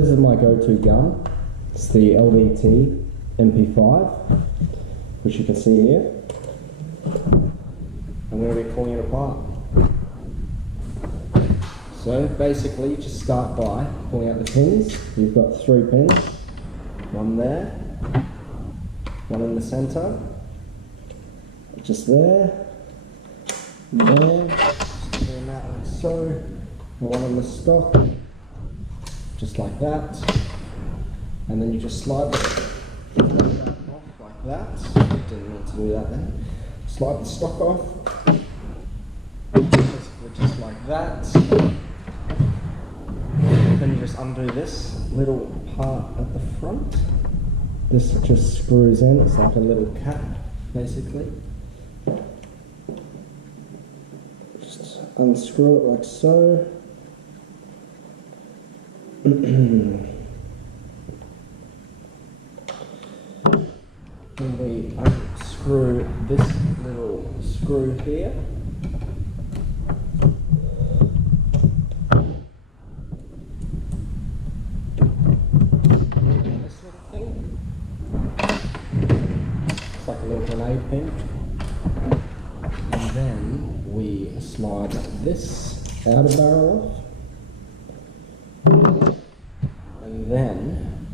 this is my go-to gun. It's the Ldt Mp5, which you can see here. I'm going to be pulling it apart. So basically, just start by pulling out the pins. You've got 3 pins. One there, one in the center, just there, there, just doing that like so, and one on the stock, just like that, and then you just slide that off like that. Didn't mean to do that then. Slide the stock off, basically just like that. Then you just undo this little part at the front. This just screws in, it's like a little cap, basically. Just unscrew it like so. And we unscrew this little screw here. Like a little grenade pin, and then we slide this outer barrel off, and then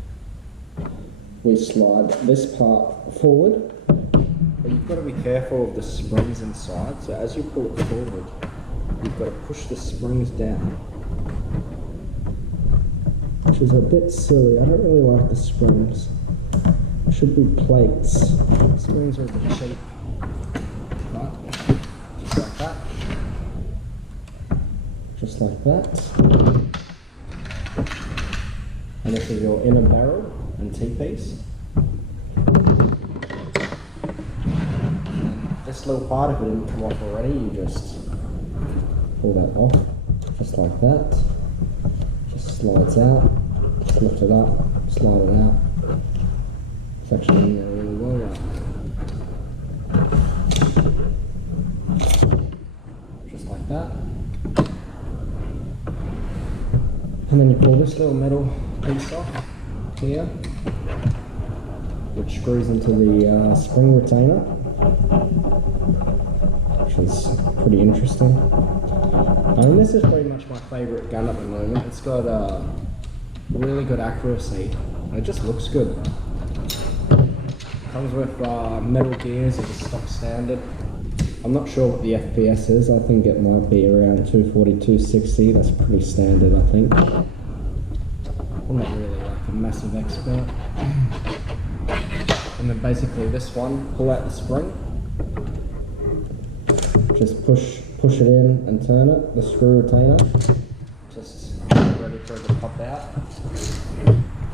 we slide this part forward, but you've got to be careful of the springs inside, so as you pull it forward you've got to push the springs down, which is a bit silly. I don't really like the springs. Should be plates. Springs are a bit cheap. But just like that. Just like that. And this is your inner barrel and T-piece. This little part, if it didn't come off already, you just pull that off. Just like that. Just slides out. Just lift it up. Slide it out. It's actually in there really well right now. Just like that. And then you pull this little metal piece off here, which screws into the spring retainer, which is pretty interesting. I mean, this is pretty much my favourite gun at the moment. It's got really good accuracy, and it just looks good. Comes with metal gears as a stock standard. I'm not sure what the FPS is. I think it might be around 240, 260. That's pretty standard, I think. I'm not really like a massive expert. And then basically this one, pull out the spring. Just push it in and turn it, the screw retainer. Just ready for it to pop out.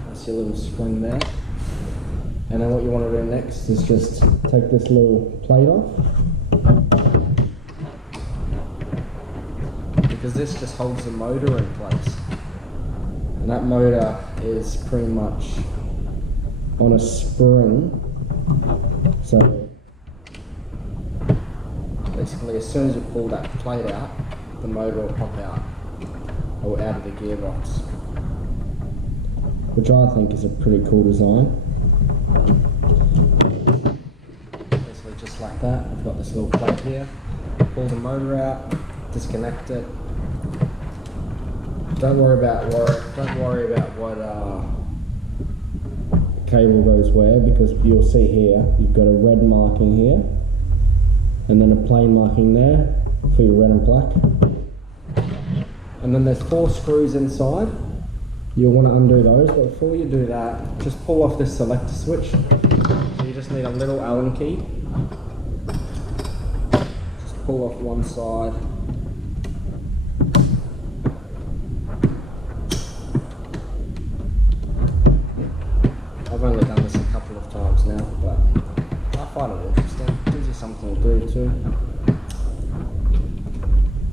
That's your little spring there. And then what you want to do next is just take this little plate off, because this just holds the motor in place. And that motor is pretty much on a spring. So basically as soon as you pull that plate out, the motor will pop out, or out of the gearbox. Which I think is a pretty cool design. Basically just like that. I've got this little plate here. Pull the motor out, disconnect it. Don't worry about what cable goes where, because you'll see here you've got a red marking here, and then a plain marking there for your red and black. And then there's 4 screws inside. You'll want to undo those, but before you do that, just pull off this selector switch. So you just need a little Allen key. Just pull off one side. I've only done this a couple of times now, but I find it interesting. It gives you something to do too.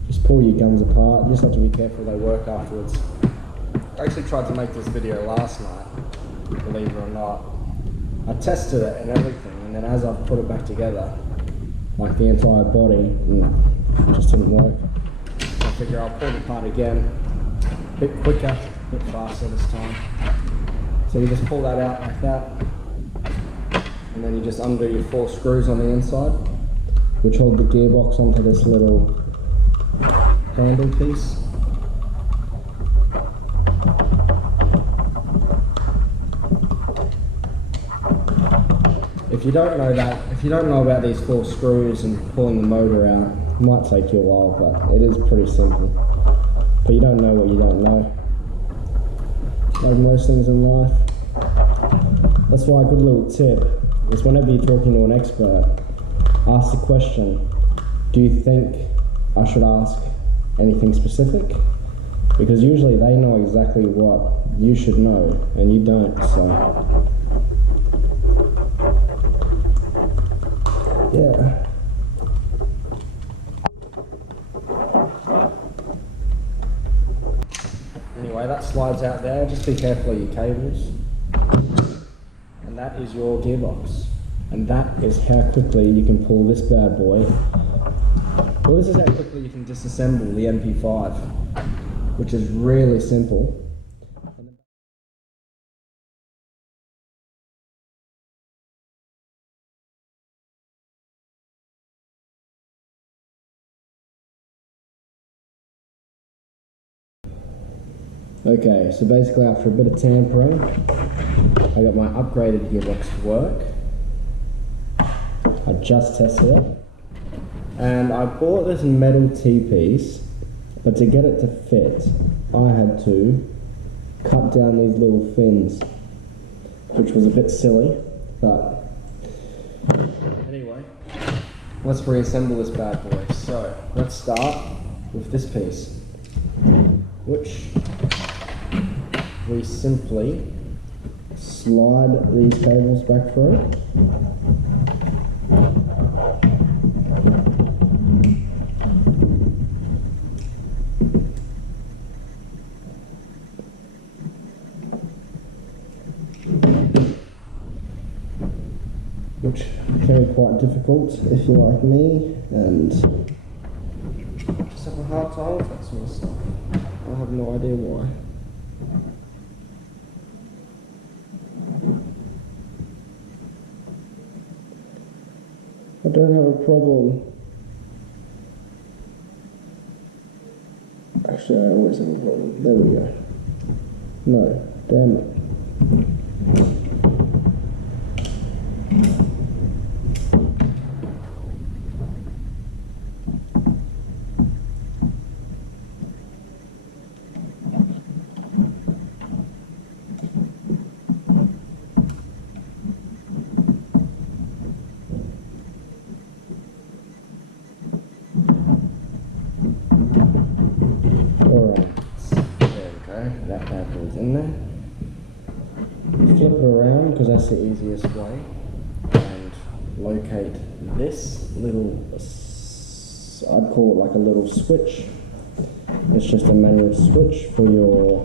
Just pull your guns apart. You just have to be careful they work afterwards. I actually tried to make this video last night, believe it or not. I tested it and everything, and then as I've put it back together, like the entire body, it just didn't work. I figure I'll pull it apart again, a bit quicker, A bit faster this time. So you just pull that out like that, and then you just undo your 4 screws on the inside, which hold the gearbox onto this little handle piece. If you don't know that, if you don't know about these 4 screws and pulling the motor out, it might take you a while, but it is pretty simple. But you don't know what you don't know. Like most things in life. That's why a good little tip is whenever you're talking to an expert, ask the question, do you think I should ask anything specific? Because usually they know exactly what you should know and you don't, so yeah. Anyway, that slides out there, just be careful of your cables. And that is your gearbox. And that is how quickly you can pull this bad boy. Well, this is how quickly you can disassemble the MP5, which is really simple. Okay, so basically after a bit of tampering, I got my upgraded gearbox to work. I just tested it. And I bought this metal T-piece, but to get it to fit, I had to cut down these little fins, which was a bit silly, but anyway, let's reassemble this bad boy. So, let's start with this piece, which we simply slide these cables back through. Which can be quite difficult if you're like me and just have a hard time with that sort of stuff. I have no idea why. I don't have a problem. Actually, I always have a problem. There we go. No, damn it. That bad boy's in there. Flip it around because that's the easiest way, and locate this little, I'd call it like a little switch. It's just a manual switch for your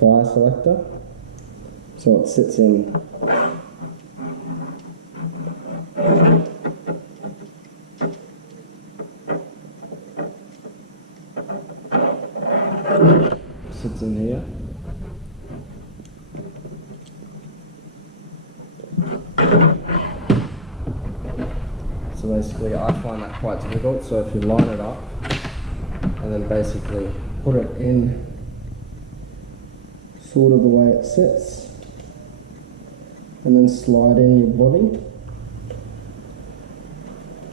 fire selector. So it sits in here. So basically I find that quite difficult, so if you line it up and then basically put it in sort of the way it sits and then slide in your body.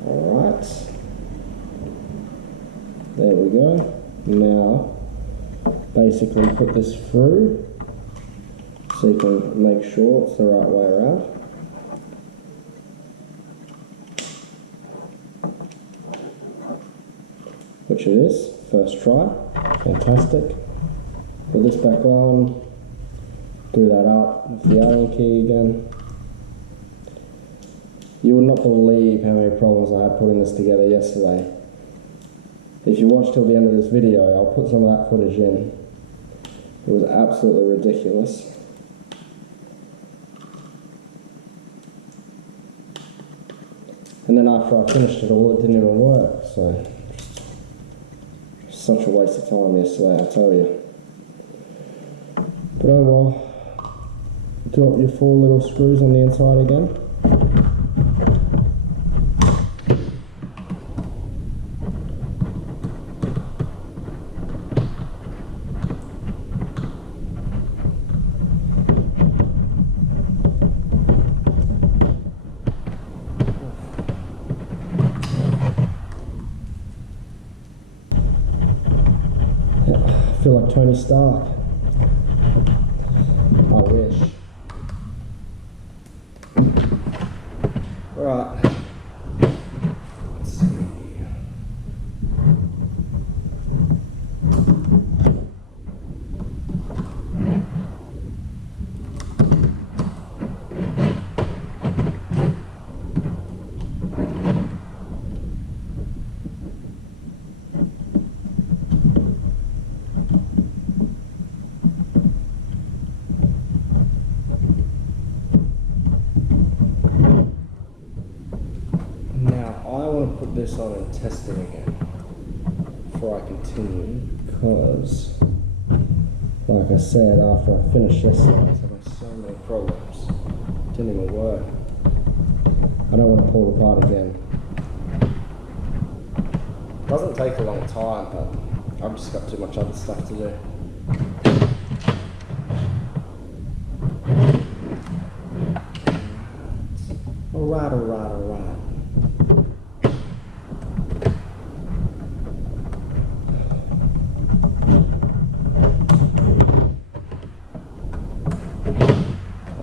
Alright, there we go. Now basically put this through so you can make sure it's the right way around. Which it is, first try, fantastic. Put this back on, do that up with the Allen key again. You would not believe how many problems I had putting this together yesterday. If you watch till the end of this video, I'll put some of that footage in. It was absolutely ridiculous. And then after I finished it all, it didn't even work, so such a waste of time yesterday, I tell you. Oh well, do up your 4 little screws on the inside again. I feel like Tony Stark. I wish. Right. Let's see. Put this on and test it again before I continue, because like I said, after I finished yesterday I was having so many problems. It didn't even work. I don't want to pull it apart again. It doesn't take a long time, but I've just got too much other stuff to do. Alright.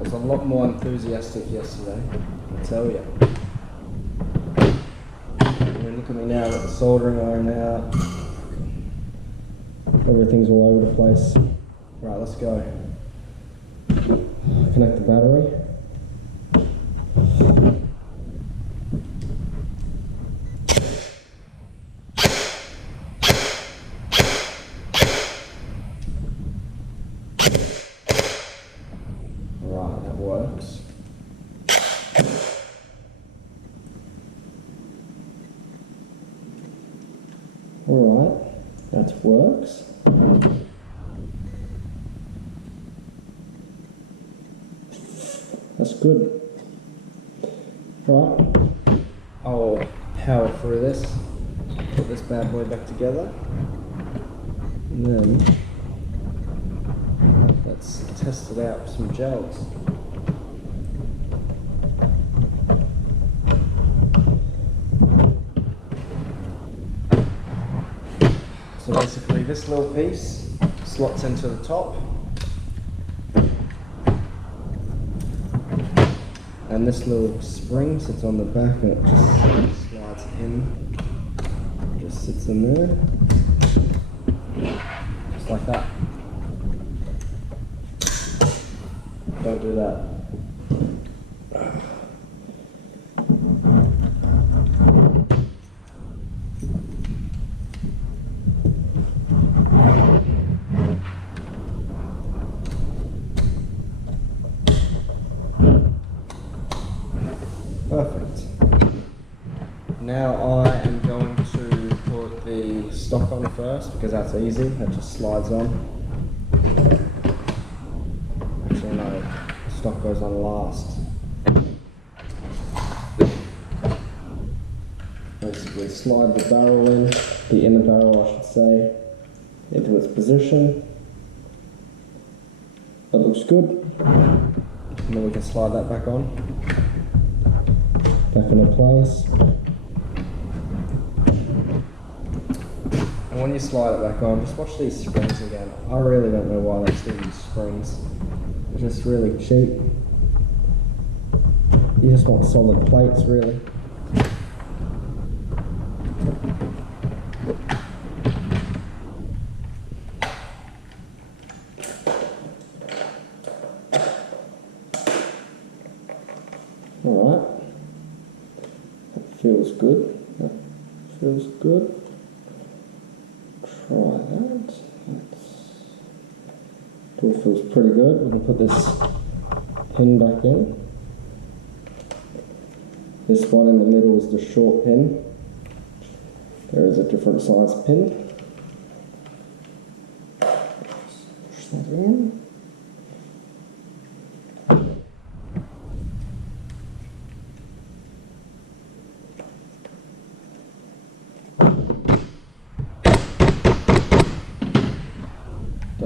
A lot more enthusiastic yesterday, I tell you. I mean, look at me now, I've got the soldering iron out. Everything's all over the place. Right, let's go. Connect the battery. Works. Alright, that works. That's good. Right, I'll power through this, put this bad boy back together, and then let's test it out with some gels. So basically this little piece slots into the top, and this little spring sits on the back and it just slides in, just sits in there, just like that. Don't do that. Perfect. Now I am going to put the stock on first because that's easy, that just slides on. Actually no, the stock goes on last. Basically slide the barrel in, the inner barrel I should say, into its position. That looks good. And then we can slide that back on. Back into place. And when you slide it back on, just watch these springs again. I really don't know why they still use springs. They're just really cheap. You just want solid plates really. Alright. Feels good. That feels good. Try that. That feels pretty good. We can put this pin back in. This one in the middle is the short pin. There is a different size pin. Push that in.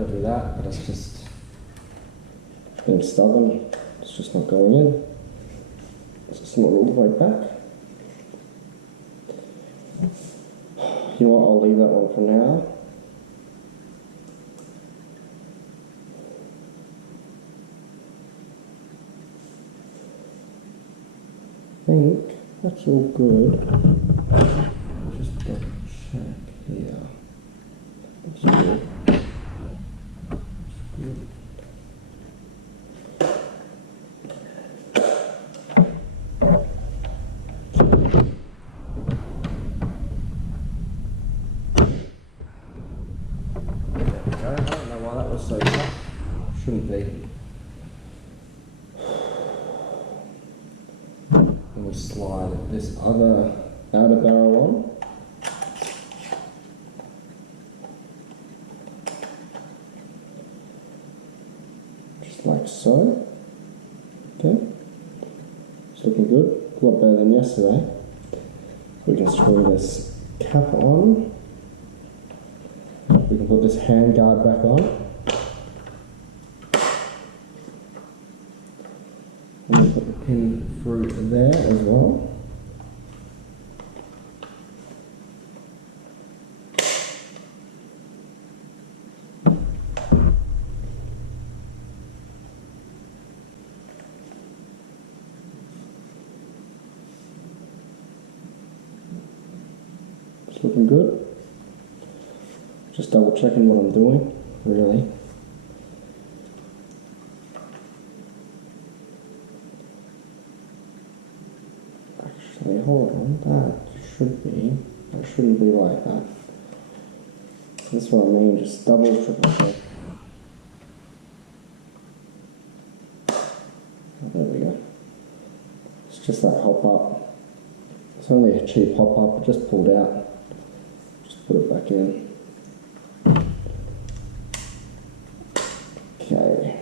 don't do that, but it's just being stubborn. It's just not going in. It's just not all the way back. You know what, I'll leave that one for now. I think that's all good. Just double check here. That's good. I don't know why that was so tough. Shouldn't be. And we'll slide this other outer barrel on. Just like so. Okay. It's looking good. A lot better than yesterday. We can screw this cap on. We can put this hand guard back on. And we'll put the pin through there as well. It's looking good. Just double checking what I'm doing, really. Actually, hold on, that shouldn't be like that. That's what I mean, just double, triple check. Oh, there we go. It's just that hop up. It's only a cheap hop up, I just pulled out. Just put it back in. Okay.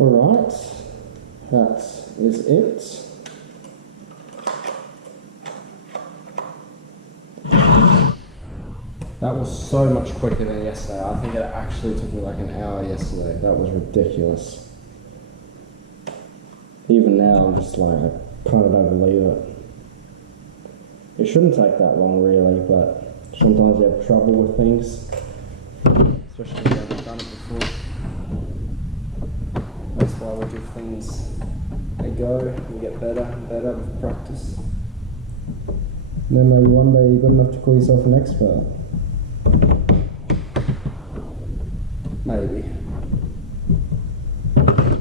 Alright, that is it. That was so much quicker than yesterday. I think it actually took me like an hour yesterday. That was ridiculous. Even now I'm just like, I kind of don't believe it. It shouldn't take that long really, but sometimes you have trouble with things. Especially if you haven't done it before. That's why we give things a go and get better and better with practice. And then maybe one day you're good enough to call yourself an expert. Maybe. Alright,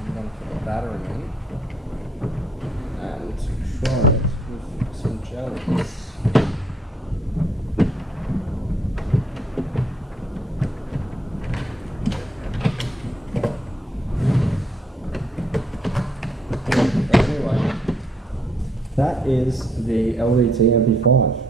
I'm going to put the battery in and try it with some jellies. That is the Ldt Mp5.